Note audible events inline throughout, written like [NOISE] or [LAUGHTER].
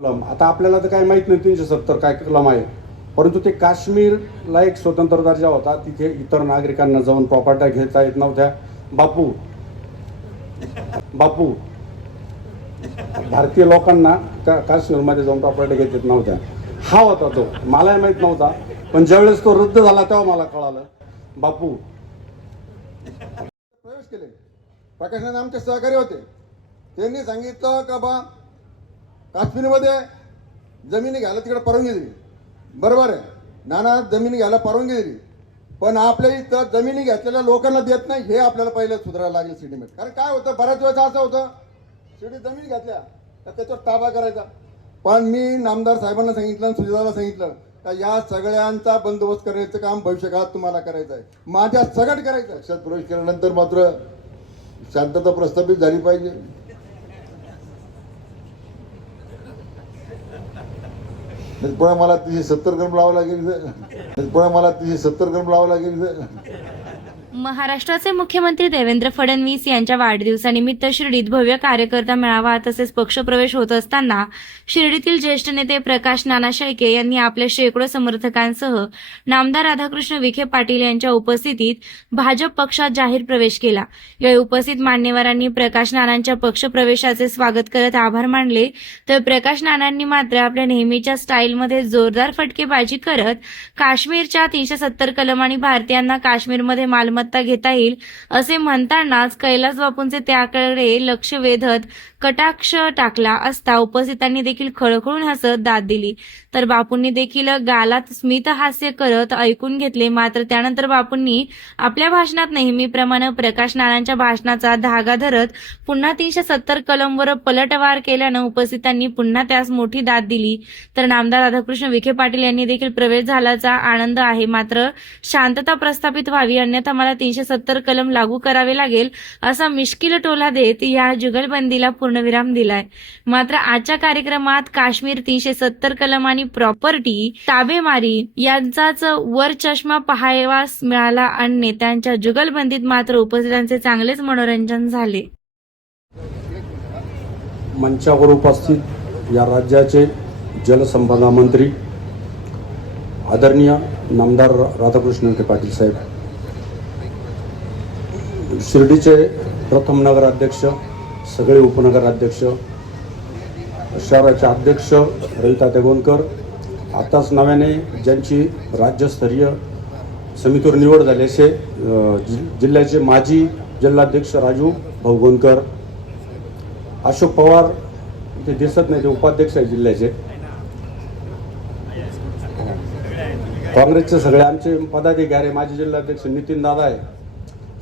कलम. आता आपल्याला तर काय माहीत नाही तीनशे सत्तर काय कलम आहे. परंतु ते काश्मीरला एक स्वतंत्र दर्जा होता. तिथे इतर नागरिकांना जाऊन प्रॉपर्ट्या घेता येत नव्हत्या. बापू. बापू. भारतीय लोकांना का काश्मीरमध्ये जाऊन प्रॉपर्टी घेत येत नव्हत्या. हा होता तो. मलाही माहीत नव्हता. पण ज्यावेळेस तो रद्द झाला तेव्हा मला कळालं. बापू. प्रवेश केले. प्रकाशनाने आमचे सहकारी होते. त्यांनी सांगितलं का बा काश्मीरमध्ये जमिनी घ्यायला तिकडे परवानगी दिली. बरोबर आहे. नाना जमिनी घ्यायला परवानगी दिली. पण आपल्या इथं जमिनी घेतलेल्या लोकांना देत नाही हे आपल्याला पहिलं सुधारायला लागेल सिडीमध्ये कारण काय होतं? बऱ्याच वेळेस असं होतं शिडी जमीन घेतल्या तर त्याच्यावर ताबा करायचा. पण मी नामदार साहेबांना सांगितलं आणि सांगितलं का या सगळ्यांचा बंदोबस्त करण्याचं काम भविष्यकाळात तुम्हाला करायचं आहे. माझ्या सगट करायचं आहे. पक्षात प्रवेश केल्यानंतर मात्र शांतता प्रस्थापित झाली पाहिजे. पुन्हा मला तिथे सत्तर ग्राम लावावं लागेल इथं. पुन्हा मला तिथे सत्तर ग्राम लावावं लागेल इथं. महाराष्ट्राचे मुख्यमंत्री देवेंद्र फडणवीस यांच्या वाढदिवसानिमित्त शिर्डीत भव्य कार्यकर्ता मेळावा तसेच पक्षप्रवेश होत असताना शिर्डीतील ज्येष्ठ नेते प्रकाश नाना शेळके यांनी आपल्या शेकडो समर्थकांसह नामदार राधाकृष्ण विखे पाटील यांच्या उपस्थितीत भाजप पक्षात जाहीर प्रवेश केला. या उपस्थित मान्यवरांनी प्रकाश नानांच्या पक्षप्रवेशाचे स्वागत करत आभार मानले. तर प्रकाश नानांनी मात्र आपल्या नेहमीच्या स्टाईलमध्ये जोरदार फटकेबाजी करत काश्मीरच्या तीनशे सत्तर कलम आणि भारतीयांना काश्मीरमध्ये मालमत्ता मालमत्ता घेता येईल असे म्हणतानाच कैलास बापूंचे त्याकडे लक्ष वेधत कटाक्ष टाकला असता उपस्थितांनी देखील खळखळून हसत दाद दिली. तर बापूंनी देखील गालात स्मित हास्य करत ऐकून घेतले. मात्र त्यानंतर बापूंनी आपल्या भाषणात नेहमीप्रमाणे प्रकाश नारायणच्या भाषणाचा धागा धरत पुन्हा तीनशे सत्तर कलमवर पलटवार केल्यानं उपस्थितांनी पुन्हा त्यास मोठी दाद दिली. तर नामदार राधाकृष्ण विखे पाटील यांनी देखील प्रवेश झाल्याचा आनंद आहे. मात्र शांतता प्रस्थापित व्हावी अन्यथा मला तीनशे सत्तर कलम लागू करावे लागेल असा मिश्किल टोला देत या जुगलबंदीला पूर्णविराम दिलाय. मात्र आजच्या कार्यक्रमात काश्मीर तीनशे सत्तर कलम आणि प्रॉपर्टी ताबेमारी यांचाच वर चष्मा पाहावास मिळाला आणि नेत्यांच्या जुगलबंदीत मात्र उपस्थितांचे चांगलेच मनोरंजन झाले. मंचावर उपस्थित या राज्याचे जलसंपदा मंत्री आदरणीय नामदार राधाकृष्ण विखे पाटील साहेब शिर्डीचे प्रथम नगराध्यक्ष सगळे उपनगराध्यक्ष शहराचे अध्यक्ष रविता तेगोनकर आताच नव्याने ज्यांची राज्यस्तरीय समितीवर निवड झाली असे जिल्ह्याचे माजी जिल्हाध्यक्ष राजू भवगोनकर अशोक पवार ते दिसत नाही ते उपाध्यक्ष आहे जिल्ह्याचे. काँग्रेसचे सगळे आमचे पदाधिकारी माजी जिल्हाध्यक्ष नितीन दादा आहे.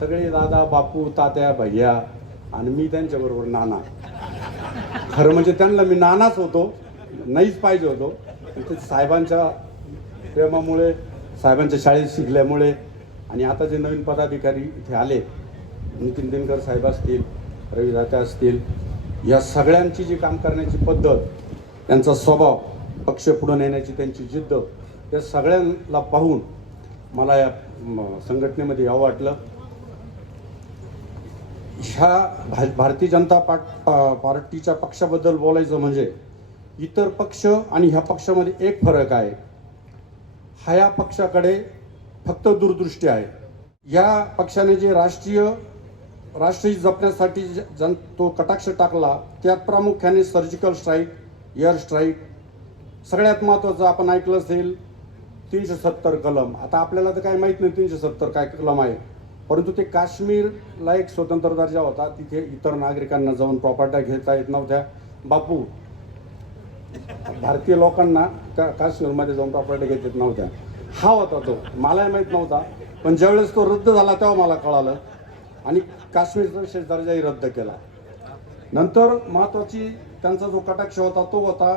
सगळे दादा बापू तात्या भैया आणि मी त्यांच्याबरोबर नाना. खरं म्हणजे त्यांना मी नानाच होतो नाहीच पाहिजे होतो. पण ते साहेबांच्या प्रेमामुळे साहेबांच्या शाळेत शिकल्यामुळे आणि आता जे नवीन पदाधिकारी इथे आले नितीन दिनकर साहेब असतील रवी असतील या सगळ्यांची जी काम करण्याची पद्धत त्यांचा स्वभाव पक्ष पुढे नेण्याची त्यांची जिद्द या सगळ्यांना पाहून मला या संघटनेमध्ये यावं वाटलं. ह्या भा भारतीय जनता पाट पा- पार्टीच्या पक्षाबद्दल बोलायचं म्हणजे इतर पक्ष आणि ह्या पक्षामध्ये एक फरक आहे. हा या पक्षाकडे फक्त दूरदृष्टी आहे. या पक्षाने जे राष्ट्रीय राष्ट्रीय जपण्यासाठी जन तो कटाक्ष टाकला त्यात प्रामुख्याने सर्जिकल स्ट्राईक एअर स्ट्राईक सगळ्यात महत्त्वाचं आपण ऐकलं असेल तीनशे सत्तर कलम. आता आपल्याला तर काय माहीत नाही तीनशे सत्तर काय कलम आहे. परंतु ते काश्मीरला एक स्वतंत्र दर्जा होता. तिथे इतर नागरिकांना जाऊन प्रॉपर्ट्या घेता येत नव्हत्या. बापू भारतीय लोकांना का काश्मीरमध्ये जाऊन प्रॉपर्टी घेत येत नव्हत्या. हा होता तो. मलाही माहीत नव्हता. पण ज्यावेळेस तो रद्द झाला तेव्हा मला कळालं. आणि काश्मीरचा विशेष दर्जाही रद्द केला. नंतर महत्वाची त्यांचा जो कटाक्ष होता तो होता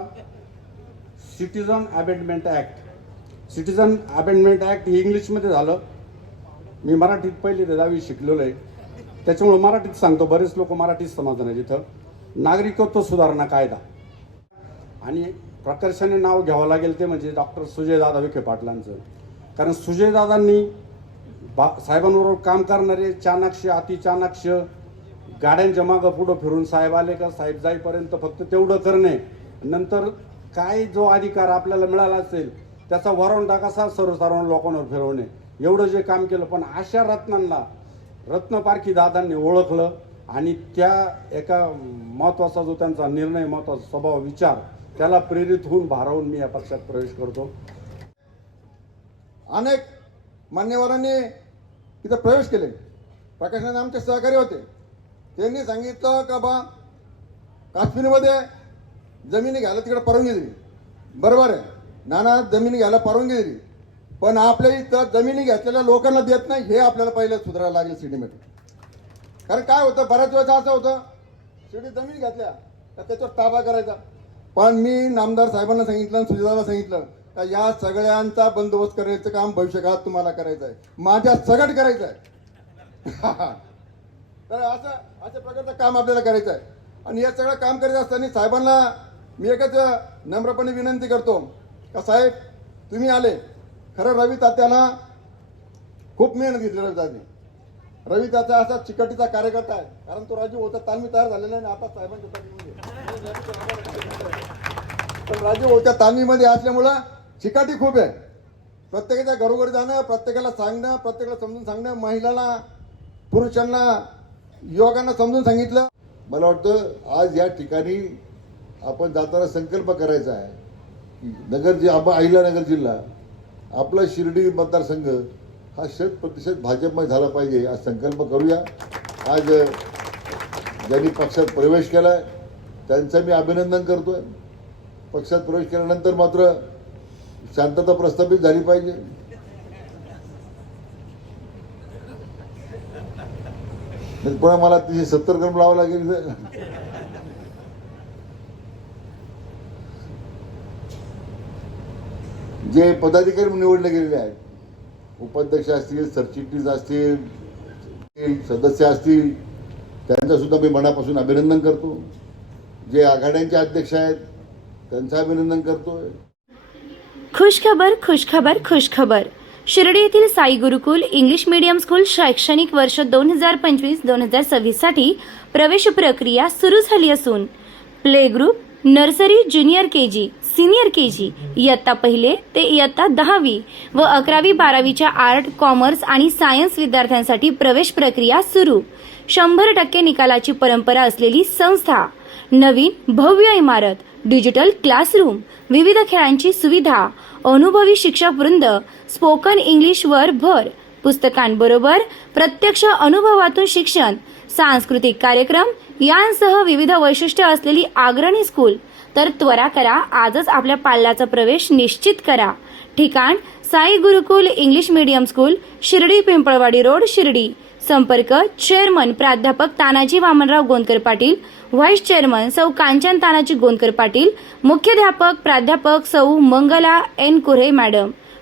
citizen amendment act citizen amendment act हे इंग्लिशमध्ये झालं. मी मराठीत पहिली ते दहावी शिकलेलो आहे. त्याच्यामुळं मराठीत सांगतो बरेच लोक मराठीत समाधान आहे तिथं नागरिकत्व सुधारणा कायदा. आणि प्रकर्षाने नाव घ्यावं लागेल ते म्हणजे डॉक्टर सुजयदादा विखे पाटलांचं. कारण सुजयदादांनी बा साहेबांबरोबर काम करणारे चाणाक्ष अतिचाणाक्ष गाड्यांच्या मागं पुढं फिरून साहेब आले का साहेब जाईपर्यंत फक्त तेवढं करणे नंतर काय जो अधिकार आपल्याला मिळाला असेल त्याचा वरवंटा कसा सर्वसाधारण लोकांवर फिरवणे एवढं जे काम केलं पण अशा रत्नांना रत्नपारखी दादांनी ओळखलं आणि त्या एका महत्त्वाचा जो त्यांचा निर्णय महत्त्वाचा स्वभाव विचार त्याला प्रेरित होऊन भारावून मी या पक्षात प्रवेश करतो. अनेक मान्यवरांनी तिथं प्रवेश केले. प्रकाशनाने आमचे सहकारी होते. त्यांनी सांगितलं का बा काश्मीरमध्ये जमिनी घ्यायला तिकडे परवानगी दिली. बरोबर आहे. नाना जमिनी घ्यायला परवानगी दिली. पण आपल्या इथं जमिनी घेतलेल्या लोकांना देत नाही हे आपल्याला पहिलं सुधारायला लागेल सिडीमध्ये. कारण काय होतं बऱ्याच वेळेस असं होतं शिडी जमीन घेतल्या तर त्याच्यावर ताबा करायचा. पण मी नामदार साहेबांना सांगितलं आणि सुजाताला सांगितलं का या सगळ्यांचा बंदोबस्त करायचं काम भविष्यकाळात तुम्हाला करायचं आहे. माझ्या सगट करायचं आहे. [LAUGHS] तर असं अशा प्रकारचं काम आपल्याला करायचं आहे. आणि हे सगळं काम करीत असताना साहेबांना मी एकच नम्रपणे विनंती करतो का साहेब तुम्ही आले. खरं रवी तात्याला खूप मेहनत घेतली रवी तात्याने. रवी त्याचा असा चिकटीचा कार्यकर्ता आहे. कारण तो राजीव होता तालमी तयार झालेला आहे आणि आता साहेबांच्या पण राजीव होत्या तालमीमध्ये असल्यामुळं चिकाटी खूप आहे. प्रत्येकाच्या घरोघरी जाणं प्रत्येकाला सांगणं प्रत्येकाला समजून सांगणं महिलांना पुरुषांना युवकांना समजून सांगितलं. मला वाटतं आज या ठिकाणी आपण जाताना संकल्प करायचा आहे नगर जि आपण अहिल्यानगर जिल्हा आपला शिर्डी मतदारसंघ हा शत प्रतिशत भाजपमय झाला पाहिजे हा संकल्प करूया. आज ज्यांनी पक्षात प्रवेश केला आहे त्यांचं मी अभिनंदन करतो आहे पक्षात प्रवेश केल्यानंतर मात्र शांतता प्रस्थापित झाली पाहिजे. पुन्हा मला तिथे सत्तर ग्राम लावावं लागेल जे पदाधिकारी निवडले गेलेले आहेत. उपाध्यक्ष असतील सरचिटणीस असतील सदस्य असतील त्यांचंसुद्धा मी मनापासून अभिनंदन करतो. जे आघाड्यांचे अध्यक्ष आहेत त्यांचं अभिनंदन करतोय. खुशखबर खुशखबर खुशखबर शिर्डी येथील Sai Gurukul English medium school शैक्षणिक वर्ष दोन हजार पंचवीस दोन हजार सव्वीससाठी प्रवेश प्रक्रिया सुरू झाली असून play group nursery junior K G senior K G इयत्ता पहिले ते इयत्ता दहावी व अकरावी बारावीच्या आर्ट कॉमर्स आणि सायन्स विद्यार्थ्यांसाठी प्रवेश प्रक्रिया सुरू. शंभर टक्के निकालाची परंपरा असलेली संस्था नवीन भव्य इमारत डिजिटल क्लासरूम विविध खेळांची सुविधा अनुभवी शिक्षक वृंद स्पोकन इंग्लिशवर भर पुस्तकांबरोबर प्रत्यक्ष अनुभवातून शिक्षण सांस्कृतिक कार्यक्रम यांसह विविध वैशिष्ट्य असलेली अग्रणी स्कूल तर त्वरा करा आजच आपल्या पाल्याचा प्रवेश निश्चित करा. ठिकाण Sai Gurukul English medium school Shirdi Pimpalwadi road Shirdi. संपर्क चेअरमन प्राध्यापक तानाजी वामनराव गोंदकर पाटील व्हाईस चेअरमन सौ कांचन तानाजी गोंदकर पाटील मुख्याध्यापक प्राध्यापक सौ Mangala N Kure madam